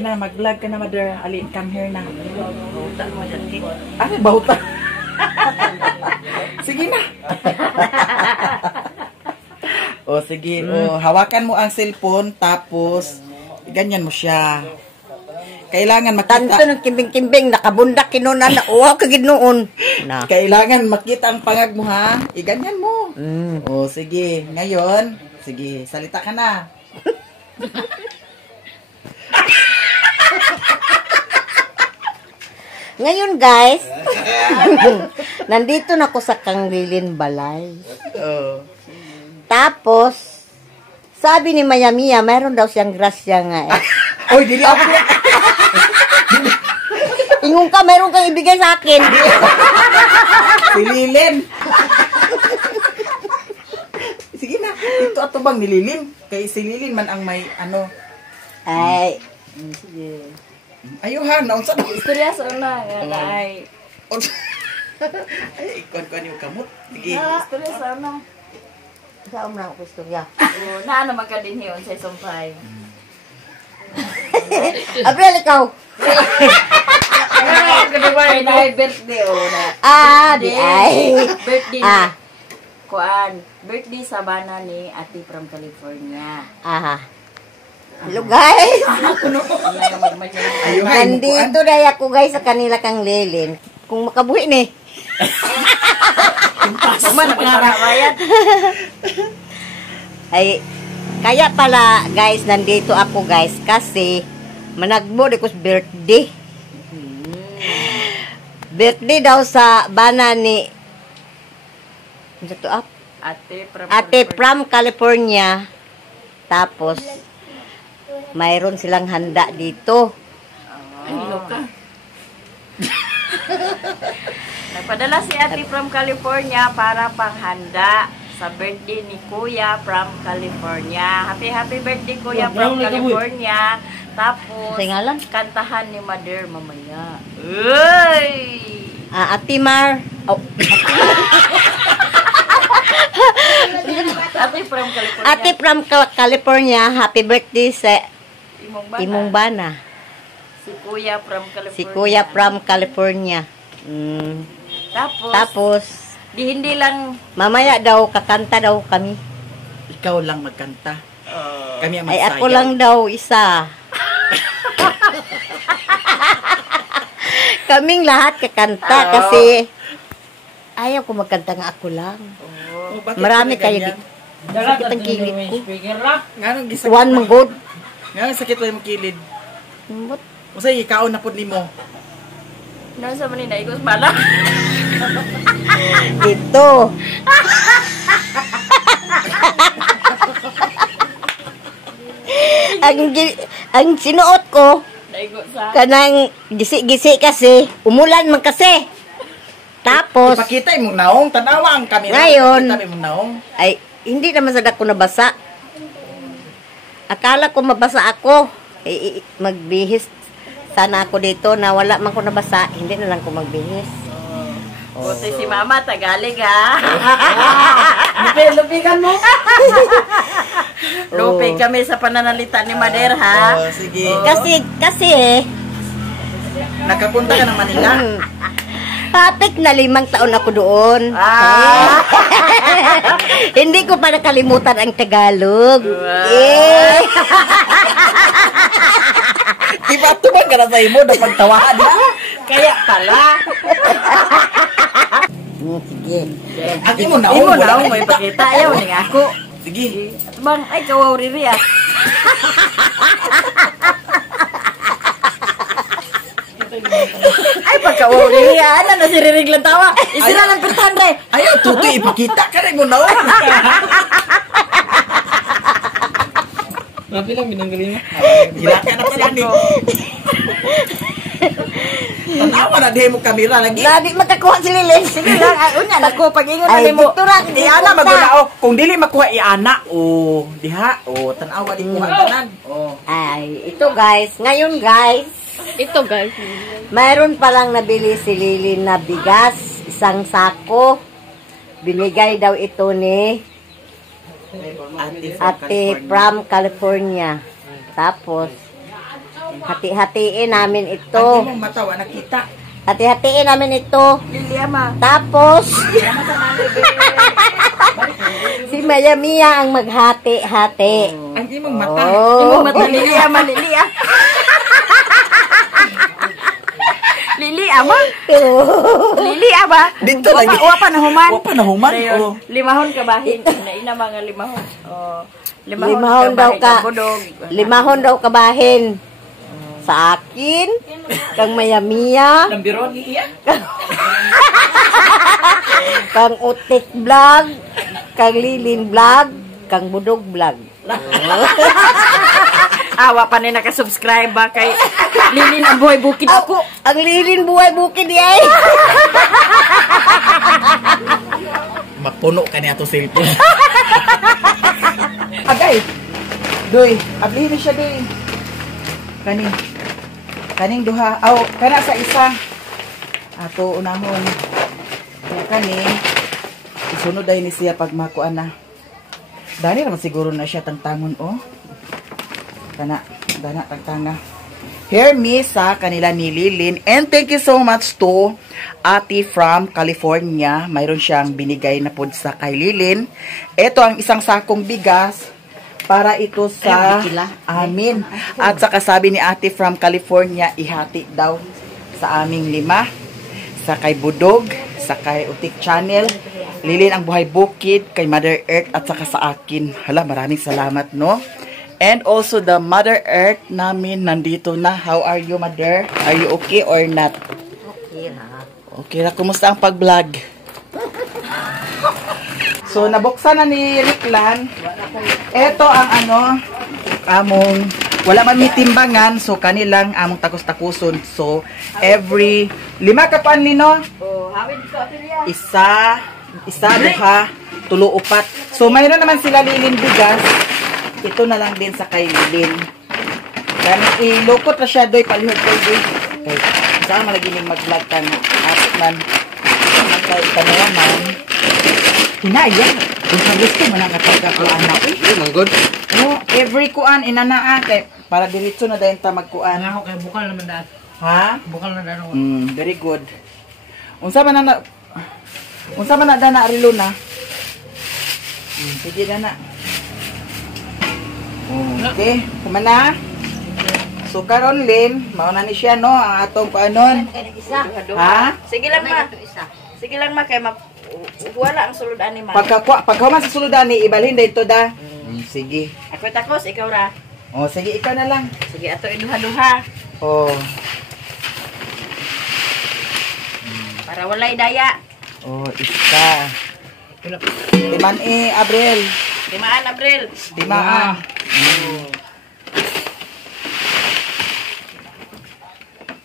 Sige na, mag-vlog ka na, mother. Ali, come here na. Bahutan mo dyan, King. Ano, bahutan? Sige na. O, sige. O, hawakan mo ang cellphone, tapos, ganyan mo siya. Kailangan makita. Tanto ng kimbing-kimbing, nakabundak kinunan na uwa kagid noon. Na. Kailangan makita ang pangag mo, ha? Iganyan mo. O, sige. Ngayon, sige, salita ka na. Ngayon guys, nandito na ako sa Kanglilin Balay. Oh. Tapos, sabi ni Maya Mia, mayroon daw siyang grasya nga eh. Oy, dili ako. Ingon ka, mayroon kang ibigay sa akin. Sililin. Sige na, ito ato bang nililin? Kay sililin man ang may ano. Ay, Sige. Ayuhan, naunsa na. Istorya sa una. Ay. Ay, ikon-kon yung kamot. Sige. Istorya sa una. saan mo na ako istorya? Na naman ka din yun sa sumpay. April, ikaw. Ay, birthday o na. Di ay. Birthday Ah. Kuan. Birthday sa bana ni Ate from California. Aha. Hello guys. Ayuhan, Nandito na ako guys sa kanila kang lilin. Kung makabuhi ni. Kuman pangarabayan. Ay, kaya pala guys, nandito ako guys kasi managbo di ko sa birthday. Birthday daw sa bana ni Ate from California. Tapos mayroon silang handa dito. Nagpadala si Ate from California para panghanda sa birthday ni Kuya from California. Happy birthday Kuya from California. Tapos Singalan? kantahan ni Mother mamaya. Uy! Ate Mar. Oh. Ate from California. Ate from California, happy birthday sa Imong Bana. Si Kuya from California. Si Kuya from California. Tapos, di hindi lang mamaya daw, kakanta daw kami. Ikaw lang magkanta. Kami ang Ay, magsayaw. ako lang daw isa. Kaming lahat kakanta kasi ayaw ko magkanta nga ako lang. Oh, bakit Marami ka kayo ganyan? sakit ang kilid ko. Nganong gisakit? One manggod. Nganong sakit lang yung kilid? Usay ikaon na pud nimo. nasa manina ikos bala. Ito. ang sinuot ko Naigo sa kanang gisi-gisi kasi umulan man kasi. Tapos Ipakita imong naong, tanawa ang kamera. Ngayon. Ipakita imong naong. ay hindi naman sa dako nabasa. Akala ko mabasa ako. Magbihis sana ako dito na wala man ko nabasa. Hindi na lang ko magbihis. Buti si Mama Tagalog ha. Lupigan mo. Lupig kami sa pananalita ni Mother ha. Oh, sige. Kasi Nakapunta ka ng Manila. Hapit na 5 taon ako doon. Hindi ko pa nakalimutan ang Tagalog. Eh. Diba tuman ka na sa imo na pagtawaan ha? Kaya pala. Sige. Ang imo naong. Imo wala na ka mo kita. ipakita ayaw ni ako. Sige. At bang ay kawaw riri ah. Ay pagkawaw riri ah. Ano na si Ririg lang tawa. Isira ng pertan re. Ayaw, tutoy, ipakita ka rin mo naong. Grabe lang, binanggaling mo. Hila ka na pala ni. Tanawa na di mo kamera lagi. Lagi makakuha si Lilin. Sige lang. Ay unya nako pag-ingon Ay, na mo. dito ra. Iana magulao. Kung dili makuha iana. Oh, diha. Oh, tanawa di kuha tanan. Oh. Ay, ito guys. Ngayon guys. Ito guys. Mayroon palang nabili si Lilin na bigas. Isang sako. Binigay daw ito ni Ate from California. Tapos, Hati-hatiin namin Ang ito. imong mata, wa nakita. Hati-hatiin namin ito. Lili ama. Tapos, si Maya Mia ang maghati-hati. Ang imong mata. Oh. Lili ama, Lili ah. Lili ama. Lili ama. Dito lagi. Wapa na human. Wapa na human. Oh. Limahon ka bahin. Ina mga limahon. Oh. Limahon daw bahin, ka. budog. Limahon daw kabahin. Sa akin, kang Maya Mia, Lambiron iya. kang Utik Vlog, kang Lilin Vlog, kang Budog Vlog. Awa pa na nakasubscribe ba kay Lilin ang buhay bukid ako. Ang Lilin buhay bukid ay. Mapuno ka niya to cellphone. Agay. Doy, ablihin siya doy. Kaning duha. Aw, kana sa isa. Ato unahon. Kaya kani isunod ay ni siya pag makuan na. Dani naman siguro na siya tangtangon oh. Kana dana tangtanga. Hear me sa kanila ni Lilin. And thank you so much to Ate from California. Mayroon siyang binigay na pod sa kay Lilin. Ito ang isang sakong bigas para ito sa amin. At saka sabi ni Ate from California, ihati daw sa aming 5. Sa kay Budog, sa kay Utik Channel, Lilin ang buhay bukid, kay Mother Earth at saka sa akin. Hala, maraming salamat no. And also the Mother Earth namin nandito na. How are you, Mother? Are you okay or not? Okay ha. Okay na, kumusta ang pag-vlog? So, nabuksan na ni Ricklan. Ito ang among, wala man may timbangan, so kanilang among takos-takuson. So, every, 5 ka paan lino? Oh, hawid ko atulya. Isa, duha, 3, 4. So, mayroon naman sila Lilin bigas. Ito na lang din sa kay Lilin. Then, ilukot na siya doy, palihod ko doy. Okay, saan malagining mag-vlog ka na? At man, tanawan man. Hinaya. Gusto mo lang kapag kakuan na. Manggod. No, every kuan, inanaan. Kay, para diretso na dahil ta magkuan. Ako kay bukal naman daan. Ha? Bukal na daan. Very good. Unsa man na dana rilo na? Sige na. Okay, kumana. So karon Lin, mao na ni siya no ang atong paanon. Ha? Sige lang ma. Sige lang ma kay wala ang sulod ani ma. Pagkahuman sa sulod ani ibalhin dito da. Sige. Ako takos ikaw ra. Oh, sige ikaw na lang. Sige ato iduha-duha Oh. para walay daya. Oh, isa. Liman Abril. 5 Abril. 5.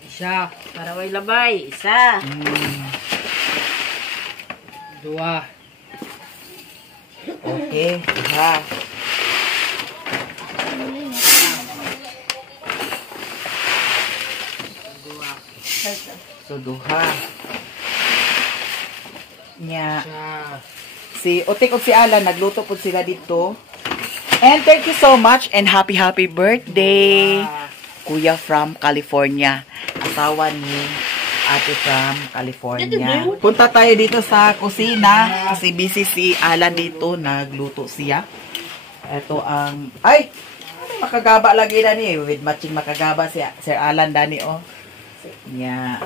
Isa. Para way labay. Isa. 2. Okay, ha. So, duha. Nya. Si Utik o si Alan, nagluto po sila dito. And thank you so much and happy birthday, Kuya from California. Asawa ni Ate from California. Punta tayo dito sa kusina. Kasi busy si Alan dito. Nagluto siya. Ito ang... Ay! Makagaba lagi na ni. With matching makagaba si Sir Alan dani oh. Yeah.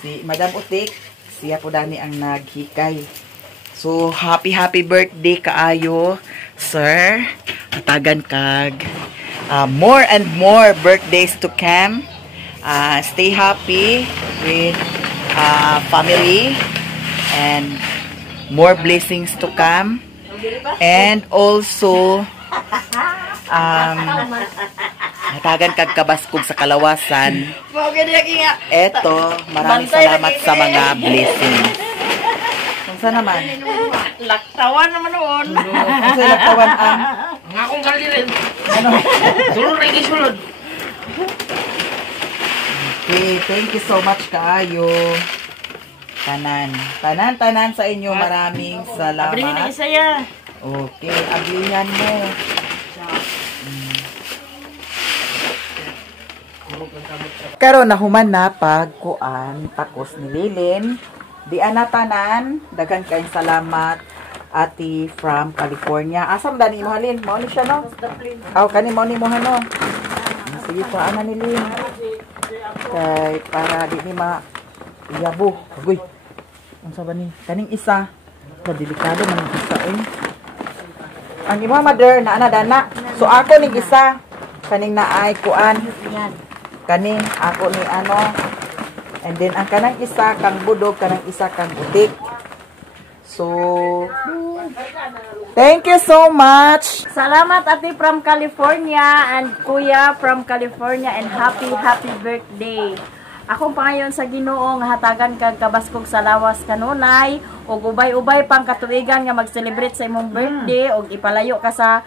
Si Madam Utik, siya po dani ang naghikay. So, happy birthday kaayo, sir. Atagan kag more and more birthdays to come. Stay happy with family and more blessings to come. And also, atagan kag kabaskog sa kalawasan. Eto, maraming salamat sa mga blessings. Kung saan naman? Laktawan naman noon. Kung saan laktawan ang... Ang akong kalirin. Ano? Sulod na ikisulod. Okay, thank you so much kaayo. Tanan sa inyo. Maraming salamat. Abrihin na isa ya. Okay, ablihan mo. Karon nahuman na pagkuan takos ni Lilin. Di anatanan, daghan kayong salamat ati from California. Asam dani mo halin? Mao ni siya no? Aw kani mao ni mo no. Sige pa ana ni Lin. Kay para di ni ma yabo. Uy. Unsa ba ni? Kaning isa. Delikado man isa eh. Ang imo mother na ana dana. So ako ning isa kaning naay kuan. Kani ako ni ano. And then ang kanang isa kang budog, kanang isa kang utik. So thank you so much. Salamat ati from California and kuya from California and happy birthday. Akong pangayon sa Ginoo nga hatagan kag kabaskog sa lawas kanunay ug ubay-ubay pang katuigan nga mag-celebrate sa imong birthday ug ipalayo ka sa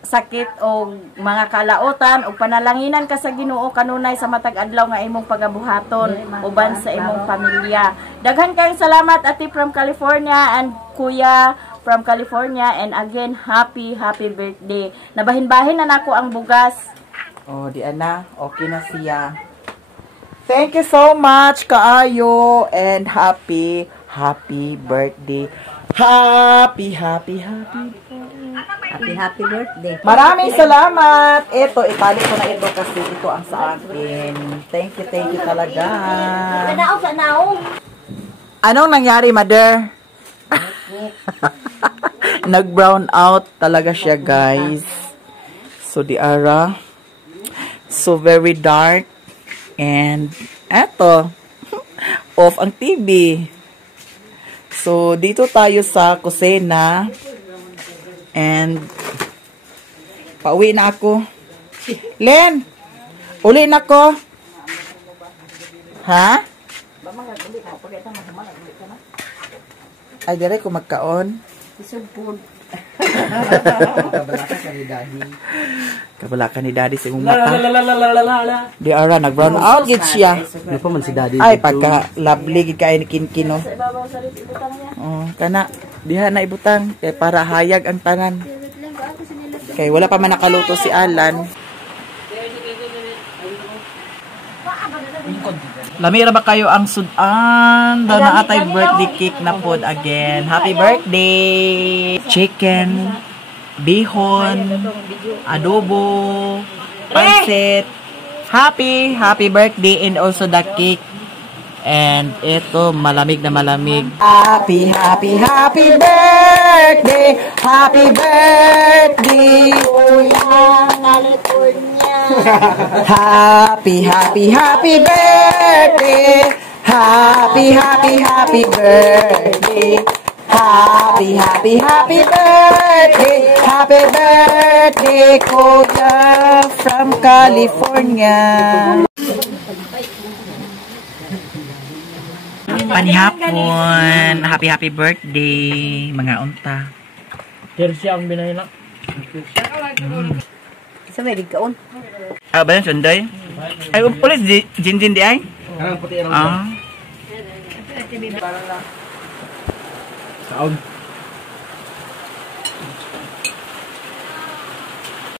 sakit o mga kalaotan o panalanginan ka sa Ginoo kanunay sa matag adlaw nga imong pagabuhaton uban sa imong pamilya. Daghan kayong salamat ati from California and kuya from California and again happy birthday. Nabahin-bahin na nako ang bugas. Oh, di ana, okay na siya. Thank you so much kaayo and happy birthday. Happy birthday. Maraming salamat. Ito, itali ko na ito kasi ito ang sa akin. Thank you talaga. Anong nangyari, mother? Nag-brown out talaga siya, guys. So, di ara. So, very dark. And, eto. Off ang TV. So, dito tayo sa kusina. And, pauwi na ako. Len! Uli na ako. Ha? Ay, dire ko magkaon. Kabalaka ni daddy sa imong mata. Di ara, nag-brown out gid siya. Ano pa man si daddy? Ay, pagka lovely gid kay ni Kinkino. Oh, kana diha na ibutang kay para hayag ang tanan. Kay wala pa man nakaluto si Alan. Lamira ba kayo ang sudan? Daw na atay birthday cake na pod again. Happy birthday! Chicken, bihon, adobo, pancit. Happy birthday and also the cake. And ito, malamig na malamig. Happy birthday! Happy birthday! Kuya California. Happy birthday! Happy birthday! Happy birthday! Happy birthday, Kuya from California! Panihapon! Happy birthday, mga unta. Jersey ang binahila. Sa may digkaon. Ah, ba yan, sunday? Ay, ulit, Jinjin di ay? Ang puti Ah. Saon.